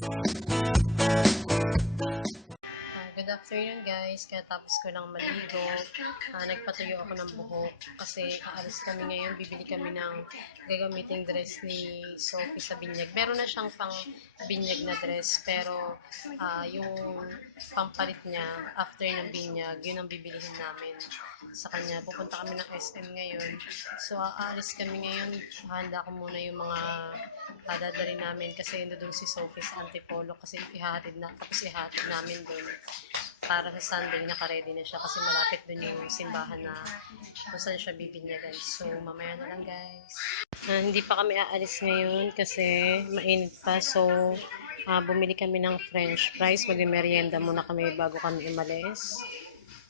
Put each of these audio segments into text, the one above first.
Good afternoon guys, katapos ko lang maligo, nagpatuyo ako ng buhok kasi aalis kami ngayon, bibili kami ng gagamiting dress ni Sophie sa binyag. Meron na siyang pang binyag na dress pero yung pampalit niya after ng binyag, yun ang bibilihin namin sa kanya. Pupunta kami ng SM ngayon, so aalis kami ngayon, handa ko muna yung mga dadalhin namin kasi doon si Sophie sa Antipolo kasi ihahatid namin doon para sa Sunday naka-ready na siya kasi malapit dun yung simbahan na kung saan siya bibinyagan. So, mamaya na lang guys. Hindi pa kami aalis ngayon kasi mainit pa. So, bumili kami ng french fries. Mag-merienda muna kami bago kami umalis.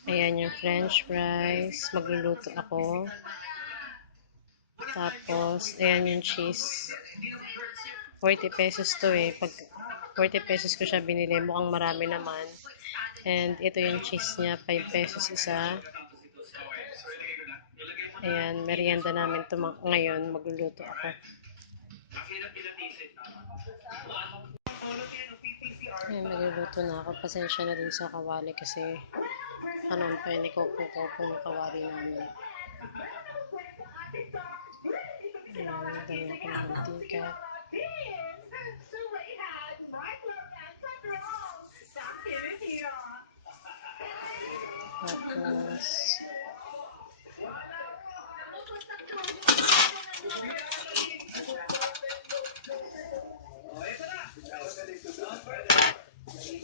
Ayan yung french fries. Magluluto ako. Tapos, ayan yung cheese. 40 pesos to eh. Pag 40 pesos ko siya binili, mukhang marami naman. And ito yung cheese niya, 5 pesos isa. Ayan, merienda namin ito ngayon. Magluluto ako. Ayan, magluluto na ako. Pasensya na din sa kawali kasi nikukupo yung kawali namin. Ayan, dami ako ng mantika. Tapos,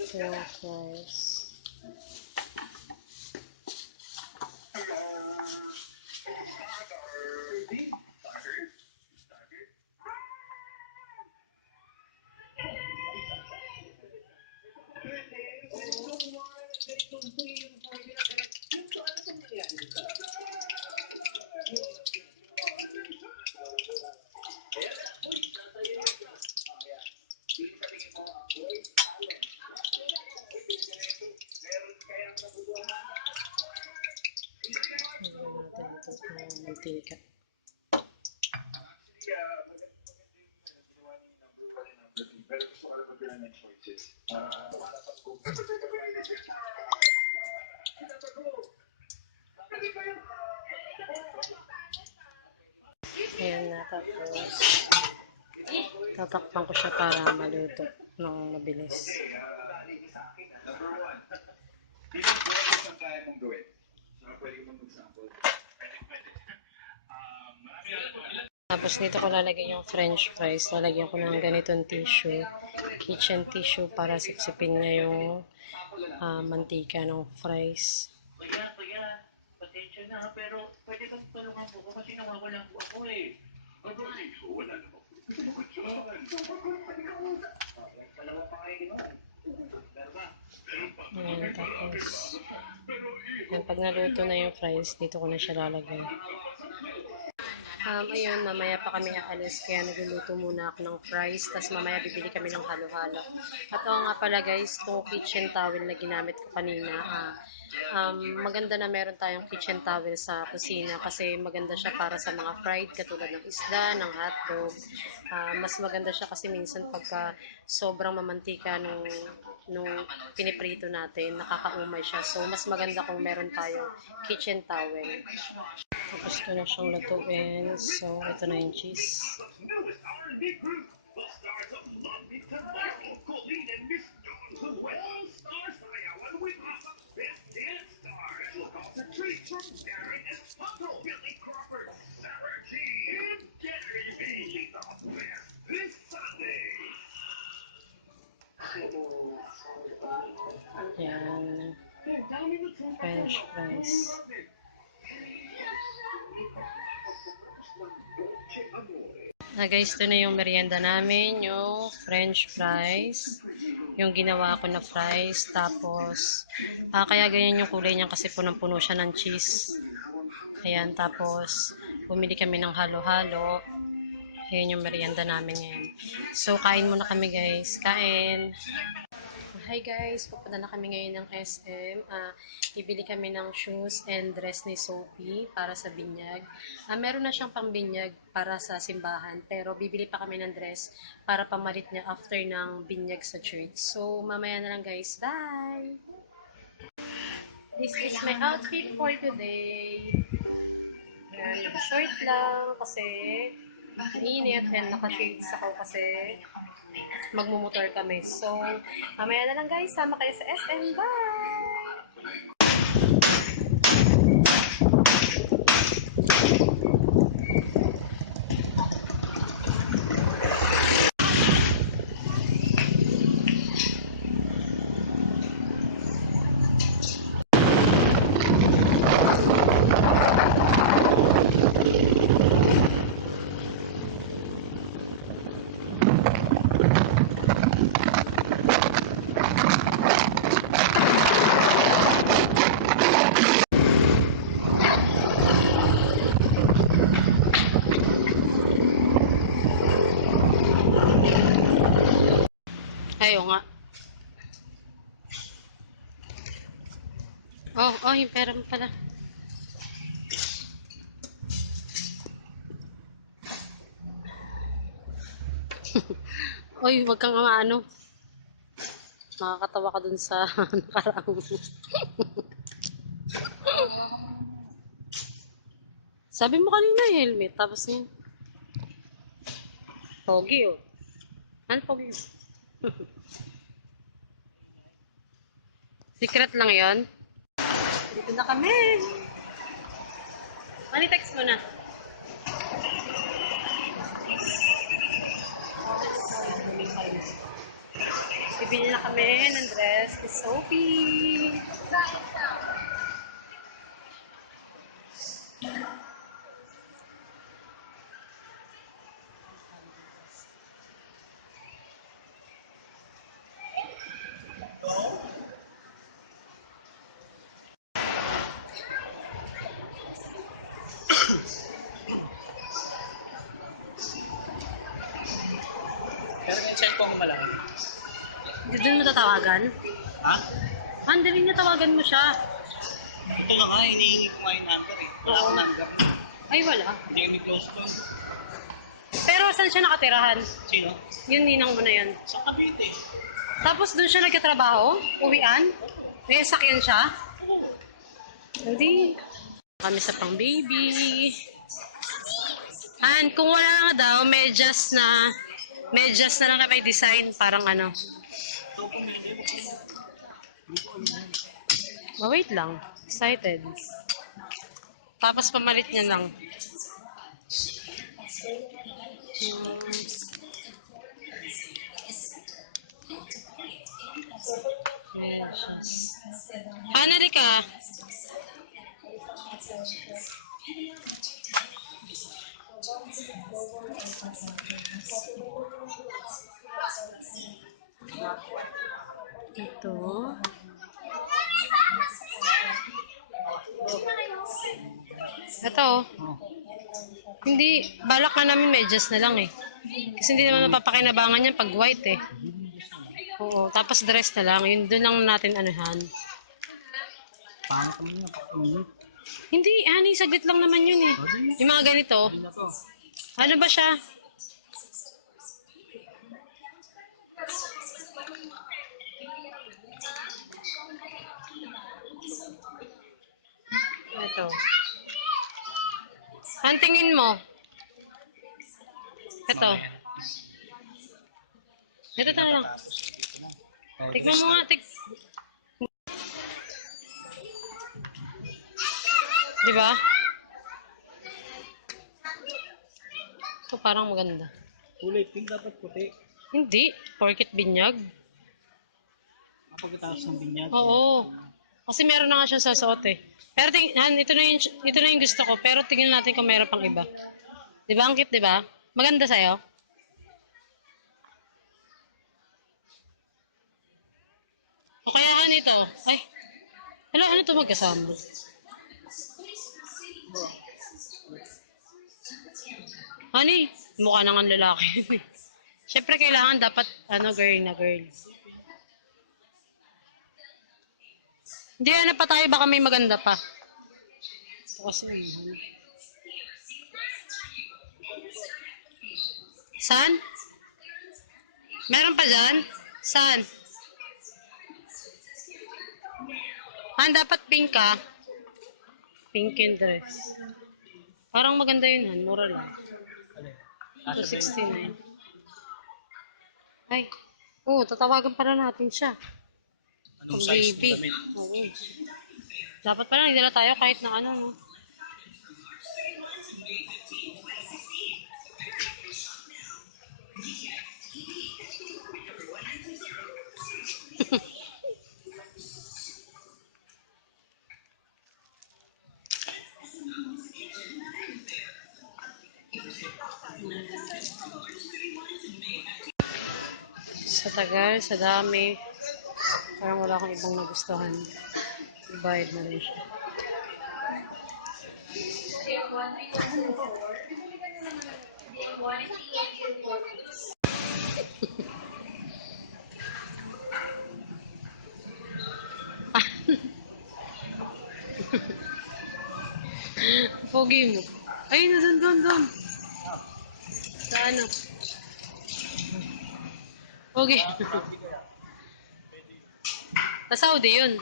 yung fries. Lagyan natin ito ng mantika. Ayan na, tapos tatakpan ko siya para maluto ng mabilis. Tapos dito ko lalagay yung french fries. Lalagyan ko ng ganitong tissue, kitchen tissue para sipsipin niya yung mantika ng fries. Pasensya na pero pwede kang tulungan po kasi nawawala po ako eh. Wala naman po. Dalawa pa kayo ginawa. Ayan, tapos yan, pag naluto na yung fries, dito ko na siya lalagay. Ayun, mamaya pa kami aalis kaya nagluluto muna ako ng fries, tapos mamaya bibili kami ng halo-halo. At oo nga pala guys, itong kitchen towel na ginamit ko kanina, maganda na meron tayong kitchen towel sa kusina kasi maganda siya para sa mga fried katulad ng isda, ng hotdog. Mas maganda siya kasi minsan pagka sobrang mamantika nung piniprito natin, nakakaumay siya. So, mas maganda kung meron tayong kitchen towel. Tapos ko na siyang lutuin. So, ito na yung cheese. Yan. French fries. Guys, ito na yung merienda namin, yung french fries, yung ginawa ko na fries, tapos, kaya ganyan yung kulay niya kasi punong-puno siya ng cheese. Ayan, tapos, bumili kami ng halo-halo. Ayan yung merienda namin ngayon. So, kain muna kami guys. Kain! Hi guys, pupunta na kami ngayon ng SM. Bibili kami ng shoes and dress ni Sophie para sa binyag. Meron na siyang pangbinyag para sa simbahan, pero bibili pa kami ng dress para pamalit niya after ng binyag sa church. So, mamaya na lang guys. Bye! This is my outfit for today. Ayan, short lang kasi mainit and naka-shades ako kasi magmumotor kami. So, mamaya na lang guys, sama kayo sa SM. Bye! Ayaw nga. Oh, yung pera mo pala. Oy, wag kang ano. Nakakatawa ka dun sa nakarang. Sabi mo kanina helmet, tapos yun. Pogi oh. Ano pogi? Secret lang yon. Dito na kami. Text mo na. Bibili na kami ng dress ni Sophie. Pero yung cellphone mo malaki. Hindi doon mo tatawagan? Ha? Hindi rin niya tawagan mo siya. Ito na nga, hinihingi ko nga yung number eh. Wala akong number. Ay, wala. Hindi kami close to. Pero saan siya nakatirahan? Sino? Yun, ninang mo na yun. Sa Cavite. Tapos doon siya nagkatrabaho? Uwian? May sakyan siya? Hindi. Kami sa pang baby. Kung wala nga daw, medyas na lang na may design, parang ano. Wait lang. Excited. Tapos pamalit niya lang. Medyas. Hanali ka. Ito. Ito. Hindi, balak na namin medyas na lang eh. Kasi hindi naman mapapakinabangan yan pag white eh. Oo, tapos dress na lang. Yun, doon lang natin anuhan. Paano kami nga pag-init? Hindi, honey, saglit lang naman yun eh. Yung mga ganito. Ano ba siya? Ito. Ang tingin mo? Ito. Ito lang. Tignan mo nga. Diba? Ito parang maganda. Kulay pink dapat puti. Hindi. Porkit binyag. Kapag itaas ng binyag. Oo. Kasi meron na nga siyang sasuot eh. Pero ito na yung gusto ko. Pero tingnan natin kung meron pang iba. Diba? Ang cute, diba? Maganda sa'yo? O kaya ano ito? Ay. Ano ito magkasama? Honey, mukha na nga lalaki. Siyempre kailangan dapat girl na girl. Hindi, ano pa tayo, baka may maganda pa. Ito kasi ano. Saan? Meron pa dyan? Saan? Dapat pink ka. Pink and dress. Parang maganda yun, Han. Mura lang. 269. Ay. Tatawagan para natin siya. Anong size Baby. ng damit? Oo. Dapat pala nagdala tayo kahit na ano, no? Sa tagal, sa dami. Parang wala akong ibang nagustuhan. Ibayad na rin siya. Pogi mo. Ay, doon. Sa ano? Pogi. Sa Saudi yun.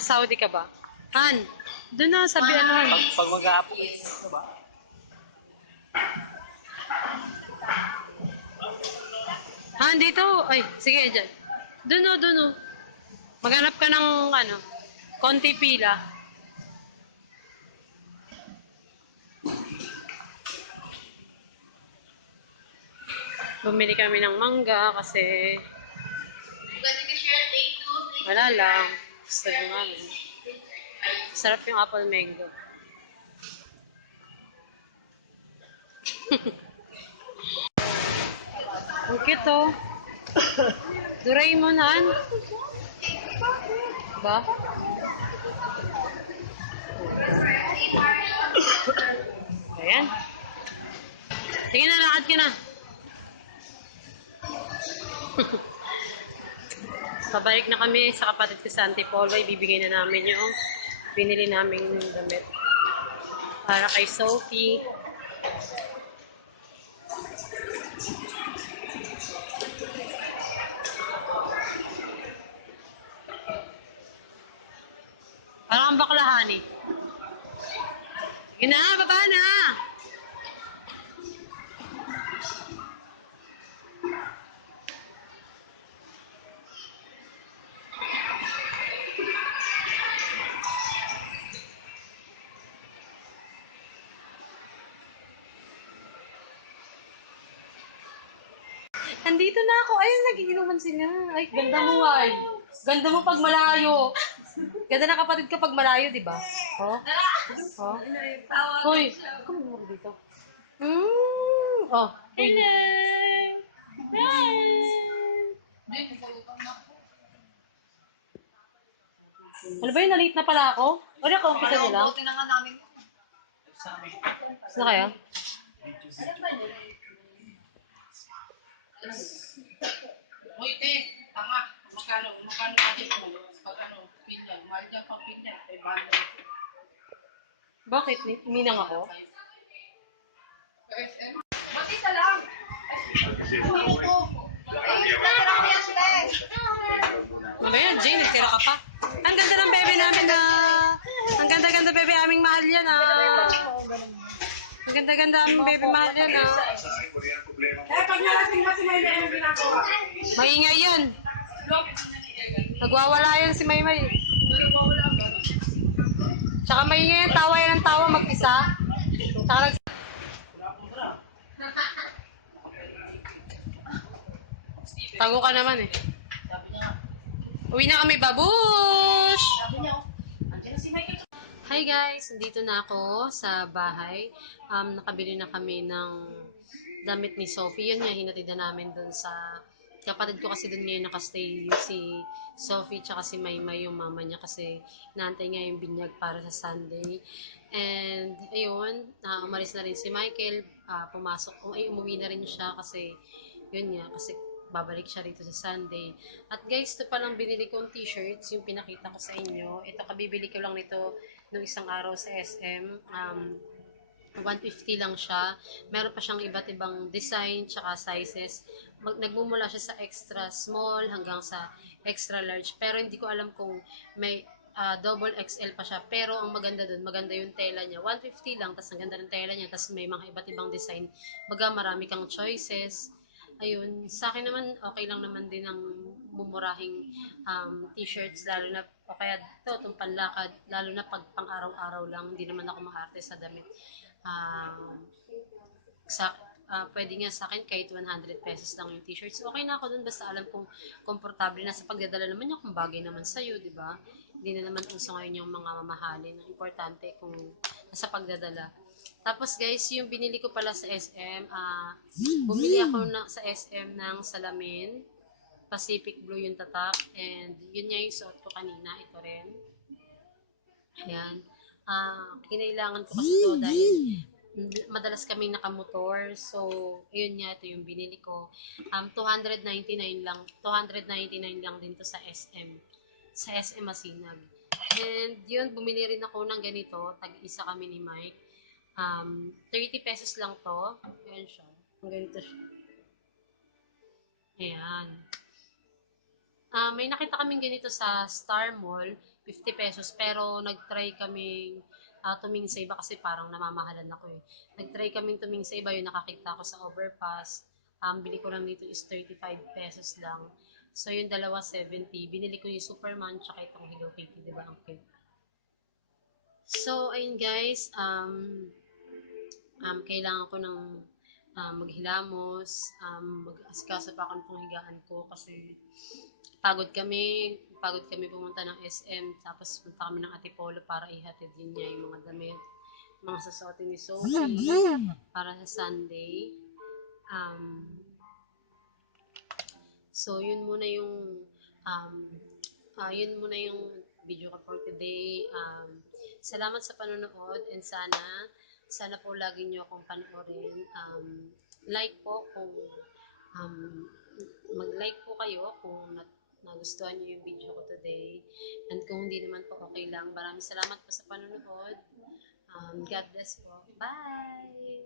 Saudi ka ba? Han, doon na, sabi ano, Han. Pag mag-aapok, ano ba? Han, dito. Ay, sige, dyan. Doon o. Maghanap ka ng, ano, konti pila. Bumili kami ng mangga kasi wala lang. Gusto lang namin. Sarap yung apple mango. Ang cute oh. Doraemon, Han. Ba? Ayan. Sige na, lakad ka na. Pabalik na kami sa kapatid ko sa Antipolo. Ibibigay na namin yung binili naming damit. Para kay Sophie. Parang ang baklahan eh. Sige na, baba na! Andito na ako. Ayun, nagiinuman sila. Ay, ganda mo ay. Ganda mo pag malayo. Ganda na kapatid ka pag malayo, di ba? Oh? Oh? Hoy, kumuro dito. Oh. Hello. Ano ba yun? Nalate na pala ako? O na, umpisa nyo lang? Saan na kaya? Uy, te, tama. Magkano natin mo? Pag ano, pinyan. Mahal dyan pang pinyan. 500. Bakit? Minang ako? Ba't isa lang? Ano ba yan, Jane? Nagtira ka pa? Ang ganda ng bebe namin na... Ang ganda-ganda bebe aming mahal yan Ang ganda-ganda aming bebe mahal yan Pag nalasing ba si Maymay yung ginagawa? Maingay yan. Nagwawala yan si Maymay. Tsaka maingay yan, tawa yan ng tawa mag-isa. Tsaka tago ka naman eh. Uwi na kami, babush! Hi guys! Nandito na ako sa bahay. Nakabili na kami ng damit ni Sophie. Yun nga, hinatid na namin dun sa... Kapatid ko kasi dun ngayon nakastay si Sophie tsaka si Maymay, yung mama niya kasi naantay nga yung binyag para sa Sunday. And ayun, umalis na rin si Michael. Umuwi na rin siya kasi yun nga, kasi babalik siya rito sa Sunday. At guys, ito palang binili kong t-shirts, yung pinakita ko sa inyo. Ito, kabibili ko lang nito nung isang araw sa SM. 150 lang siya. Meron pa siyang iba't ibang design tsaka sizes. Nagmumula siya sa extra small hanggang sa extra large. Pero hindi ko alam kung may double XL pa siya. Pero ang maganda dun, maganda yung tela niya. 150 lang, tas ang ganda ng tela niya, tas may mga iba't ibang design. Baga marami kang choices. Ayun, sa akin naman, okay lang naman din ang mumurahing t-shirts, lalo na, o kaya itong panlakad, lalo na pag pang araw-araw lang, hindi naman ako maarte sa damit. Sa pwede nga sa akin kahit 100 pesos lang yung t-shirts. Okay na ako dun basta alam kong komportable na sa pagdadala naman niya kung bagay naman sa'yo, di ba? Hindi na naman uso ngayon yung mga mamahalin. Ang importante kung nasa pagdadala. Tapos guys, yung binili ko pala sa SM, bumili ako sa SM ng salamin. Pacific Blue yung tatak. And yun nga yung suot ko kanina. Ito rin. Ayan. Kinailangan ko kasi ito dahil madalas kaming nakamotor. So, ayun nga, ito yung binili ko. 299 lang. 299 lang din to sa SM. Sa SM Masinag. And yun, bumili rin ako ng ganito. Tag-isa kami ni Mike. 30 pesos lang to. Ayan siya. Ang ganito siya. Ayan. May nakita kaming ganito sa Star Mall, 50 pesos, pero nag-try kaming tumingin sa iba kasi parang namamahalan ako eh. Nag-try kaming tumingin sa iba, yung nakakita ko sa overpass. Bili ko lang dito is 35 pesos lang. So yung dalawa 70. Binili ko yung Superman tsaka itong Hello Kitty, di ba? Ang cute. So ayun guys, kailangan ko ng maghilamos, mag-asikaso pa ako ng higaan ko kasi pagod kami pumunta ng SM, tapos punta kami ng Antipolo para ihatid din niya yung mga damit, mga sasuotin ni Sophie para sa Sunday. So yun muna yung video ko for today. Salamat sa panonood and sana po lagi niyo akong panoorin. Like po kung mag-like po kayo kung nagustuhan niyo yung video ko today. And kung hindi naman po, okay lang. Maraming salamat po sa panonood. God bless po. Bye!